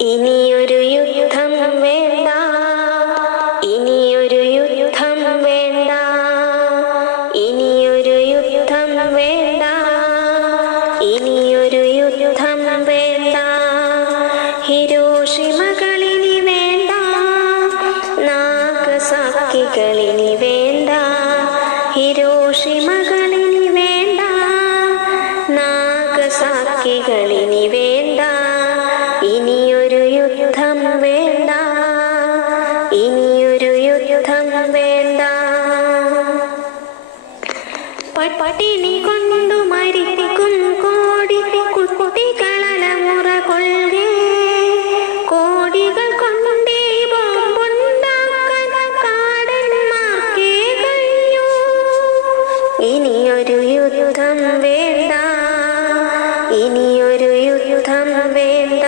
ഇനിയൊരു യുദ്ധം വേണ്ട. ഇനിയൊരു യുദ്ധം വേണ്ട. ഇനിയൊരു യുദ്ധം വേണ്ട. ഇനിയൊരു യുദ്ധം വേണ്ട. ഹിരോഷിമകളിനി വേണ്ട. നാഗസാക്കികളിനി വേണ്ട. ഹിരോഷിമകളിനി വേണ്ട. നാഗസാക്കികളിനി വേണ്ട. ഇനിയൊരു യുദ്ധം വേണ്ട. പട്ടിണി കൊണ്ടു മരിക്കും കോടി കുട്ടികളലമുറ കൊള്ളേ. കോടികൾ കൊണ്ടേ ബോംബുണ്ടാക്കാൻ കാടന്മാർക്കേ കഴിയൂ ഇനിയൊരു യുദ്ധം വേണ്ട. ഇനിയൊരു യുദ്ധം വേണ്ട.